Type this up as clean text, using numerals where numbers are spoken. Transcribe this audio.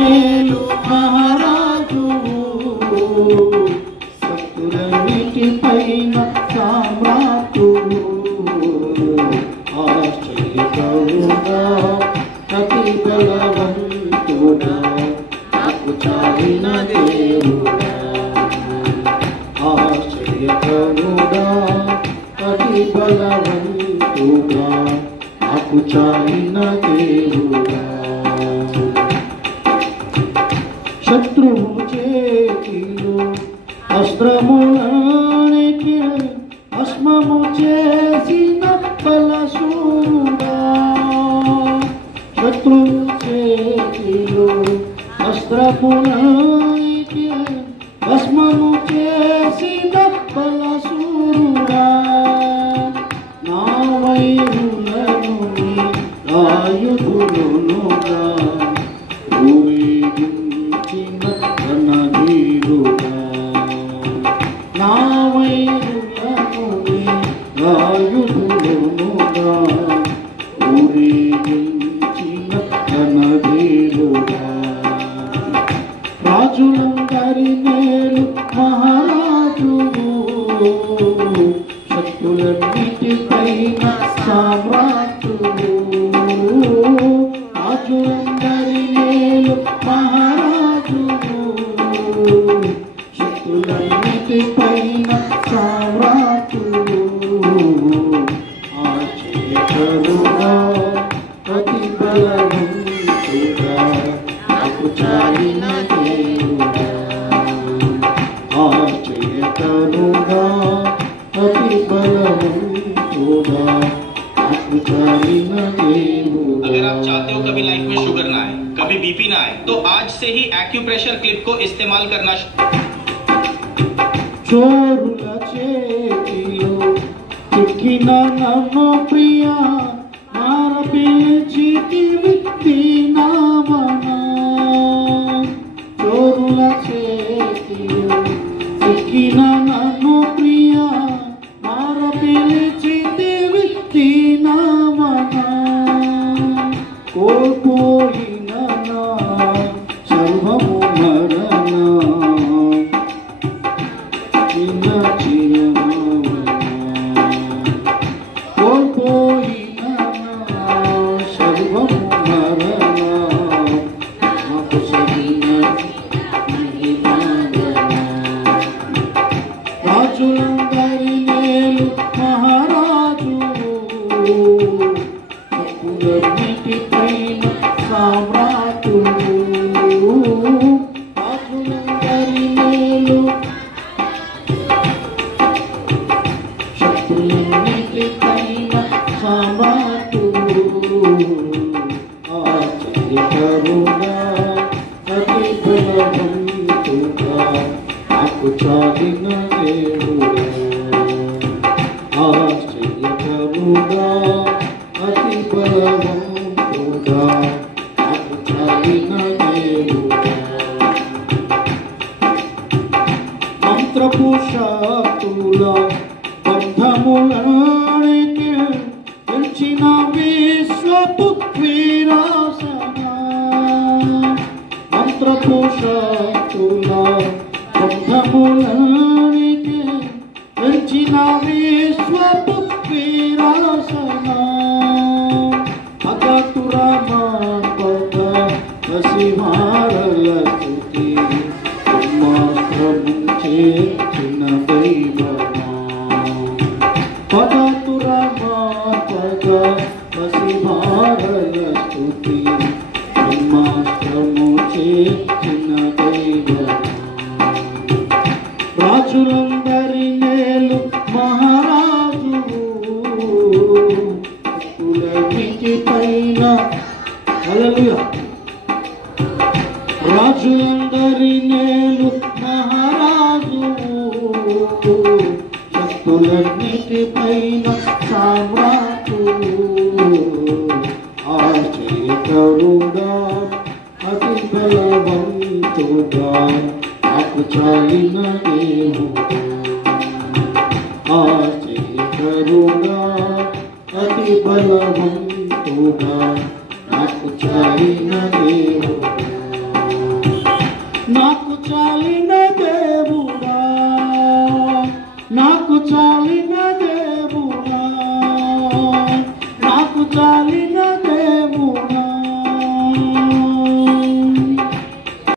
మహారాజు శక్తులన్నిటిపైన సామ్రాటు ఆశ్చర్యకరుడా అతి బలవంతుడా నాకు చాలిన దేవుడా ఆశ్చర్యకరుడా అతి బలవంతుడా నాకు చాలిన దేవుడా శత్రువు చేతిలో అస్త్రములనికి భస్మము చేసిన బలశూరుడా శత్రువు చేతిలో అస్త్రములనికి భస్మము చేసిన బలశూరుడా నా వైరులను ఆయుధులుగా ఊరేగించిన రణధీరుడా నా వైరులను ఆయుధులుగా ఊరేగించిన రణధీరుడా రాజులందరి మేలు మహారాజు శక్తులన్నిటిపైన సామ్రాటు రాజులందరి మేలు మహారాజు శక్తులన్నిటిపైన సామ్రాటు ఆశ్చర్యకరుడా అతి బలవంతుడా నాకు చాలిన దేవుడా ఆశ్చర్యకరుడా अति बलवंतुड़ा నాకు చాలిన దేవుడా। अगर आप चाहते हो कभी लाइफ में शुगर ना आए, कभी बीपी ना आए, तो आज से ही एक्यूप्रेशर क्लिप को इस्तेमाल करना। చోరుల చేతిలో చిక్కిన నన్ను ప్రియా మార పిలిచితివి దీనామనా చోరుల చేతిలో చిక్కిన నన్ను ప్రియా మార పిలిచితివి దీనామనా కోల్పోయిన నా సర్వము మరణ కోల్పోయిన సర్వము మరణ నాకు సగిన రాజులందరి మేలు మహారాజు శక్తులన్నిటిపైన సామ్రాటు రాజులందరి మేలు శక్తులన్నిటిపైన సామ్రాటు ఆశ్చర్యకరుడా అతి బలవంతుడా నాకు చాలిన దేవుడా ఆశ్చర్యకరుడా అతి బలవంతుడా నాకు చాలిన దేవుడా మంత్రపు శక్తుల బంధములనికి పెంచిన విశ్వపు వీరాసన మంత్రపు శక్తుల బంధములనికి పెంచిన విశ్వపు వీరాసన అగతురమా పద శివారల స్తుతి మాత్రము చేసిన దైవమా పదతురమా పద శివారల స్తుతి మాత్రము చేసిన దైవమా రాజులందరి మేలు మహారాజు శక్తులన్నిటిపైన హల్లెలూయా రాజులందరి మేలు మహారాజు శక్తులన్నిటిపైన సామ్రాటు ఆశ్చర్యకరుడా అతి బలవంతుడా నాకు చాలిన దేవుడా ఆశ్చర్యకరుడా అతి బలవంతుడా నాకు చాలిన దేవుడా చాలిన దేవుడా, నాకు చాలిన దేవుడా, నాకు చాలి